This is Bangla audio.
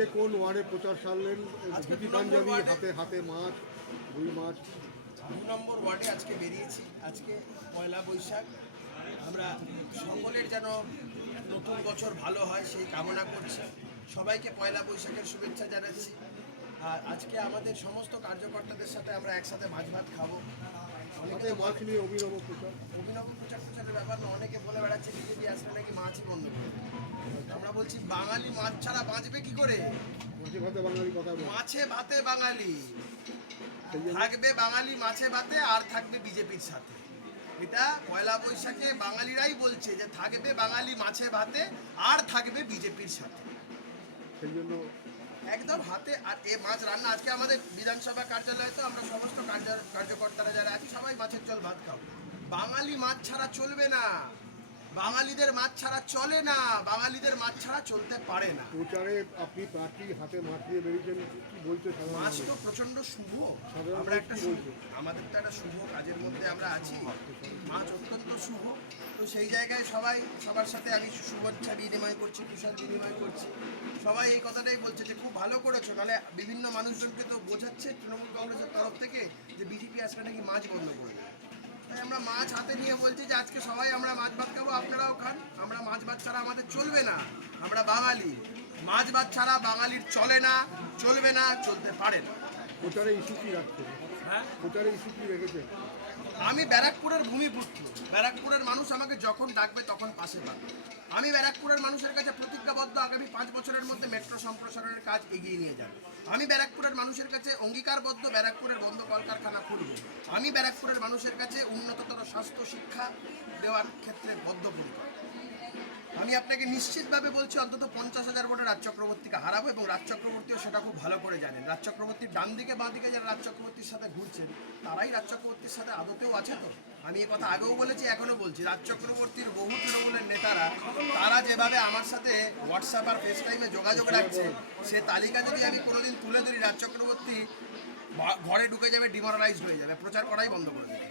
আজকে কোন ওয়ার্ডে প্রচার সারলেন? ধুতি পাঞ্জাবি, হাতে হাতে মাছ, রুই মাছ। 2 নম্বর ওয়ার্ডে আজকে বেরিয়েছি। আজকে পয়লা বৈশাখ, আমরা সকলের যেন নতুন বছর ভালো হয় সেই কামনা করছি। সবাইকে পয়লা বৈশাখের শুভেচ্ছা জানাচ্ছি। আর আজকে আমাদের সমস্ত কার্যকর্তাদের সাথে আমরা একসাথে মাছ ভাত খাবো। হাতে মাছ নিয়ে অভিনব প্রচার। অভিনব প্রচারের ব্যাপার না, অনেকে বলে বেড়াচ্ছে বিজেপি আসলে নাকি মাছই বন্ধ করবে। আমরা বলছি বাঙালি মাছ ছাড়া বাঁচবে কি করে? মাছে ভাতে বাঙালি কথা বলে। মাছে ভাতে বাঙালি থাকবে, বাঙালি মাছে ভাতে আর থাকবে বিজেপির সাথে। এটা পয়লা বৈশাখে বাঙালিরাই বলছে যে থাকবে বাঙালি মাছে ভাতে আর থাকবে বিজেপির সাথে। সেই জন্য একদম হাতে। আর এ মাছ রান্না আজকে আমাদের বিধানসভা কার্যালয়ে তো আমরা সমস্ত কার্যকর্তারা যারা আছি সবাই মাছের ঝোল ভাত খাবো। বাঙালি মাছ ছাড়া চলবে না, বাঙালিদের মাছ ছাড়া চলে না, বাঙালিদের মাছ ছাড়া চলতে পারে না। প্রচারে আপনি প্রার্থী হাতে মাছ নিয়ে বেরিয়েছেন, কি বলছে মাছ সাধারণ তো প্রচন্ড শুভ। সাধারণ আমরা মানুষ একটা কি বলছে? আমাদের তো একটা শুভ কাজের মধ্যে আমরা আছি। মাছ অত্যন্ত শুভ। তো সেই জায়গায় সবাই সবার সাথে আমি শুভেচ্ছা বিনিময় করছি, কুশল বিনিময় করছি। সবাই এই কথাটাই বলছে যে খুব ভালো করেছো। নাহলে বিভিন্ন মানুষজনকে তো বোঝাচ্ছে তৃণমূল কংগ্রেসের তরফ থেকে যে বিজেপি আসলে নাকি মাছ বন্ধ করে দেবে। তাই আমরা মাছ হাতে নিয়ে বলছি যে আজকে সবাই আমরা মাছ ভাত খাবো, আপনারাও খান। আমরা মাছ ভাত ছাড়া আমাদের চলবে না। আমরা বাঙালি, মাছ ভাত ছাড়া বাঙালির চলে না, চলবে না, চলতে পারে না। প্রচারে ইস্যু কি রাখছেন? হ্যাঁ, প্রচারে ইস্যু কি রেখেছেন? আমি ব্যারাকপুরের ভূমিপুত্র। ব্যারাকপুরের মানুষ আমাকে যখন ডাকবে তখন পাশে পাবে। আমি ব্যারাকপুরের মানুষের কাছে প্রতিজ্ঞাবদ্ধ, আগামী 5 বছরের মধ্যে মেট্রো সম্প্রসারণের কাজ এগিয়ে নিয়ে যাব। আমি ব্যারাকপুরের মানুষের কাছে অঙ্গীকারবদ্ধ, ব্যারাকপুরের বন্ধ কলকারখানা খুলব। আমি ব্যারাকপুরের মানুষের কাছে উন্নততর স্বাস্থ্য শিক্ষা দেওয়ার ক্ষেত্রে বদ্ধপরিকর। আমি আপনাকে নিশ্চিতভাবে বলছি অন্তত 50,000 ভোটে রাজ চক্রবর্তীকে হারাবো, এবং রাজ চক্রবর্তীও সেটা খুব ভালো করে জানেন। রাজ চক্রবর্তীর ডান দিকে বাঁ দিকে যারা রাজ চক্রবর্তীর সাথে ঘুরছেন তারাই রাজ চক্রবর্তীর সাথে আদতেও আছে। তো আমি এ কথা আগেও বলেছি, এখনও বলছি, রাজ চক্রবর্তীর বহু তৃণমূলের নেতারা তারা যেভাবে আমার সাথে হোয়াটসঅ্যাপ আর ফেস টাইমে যোগাযোগ রাখছে, সে তালিকা যদি আমি কোনোদিন তুলে ধরি, রাজ চক্রবর্তী ঘরে ঢুকে যাবে, ডিমোরালাইজড হয়ে যাবে, প্রচার করাই বন্ধ করে দেবে।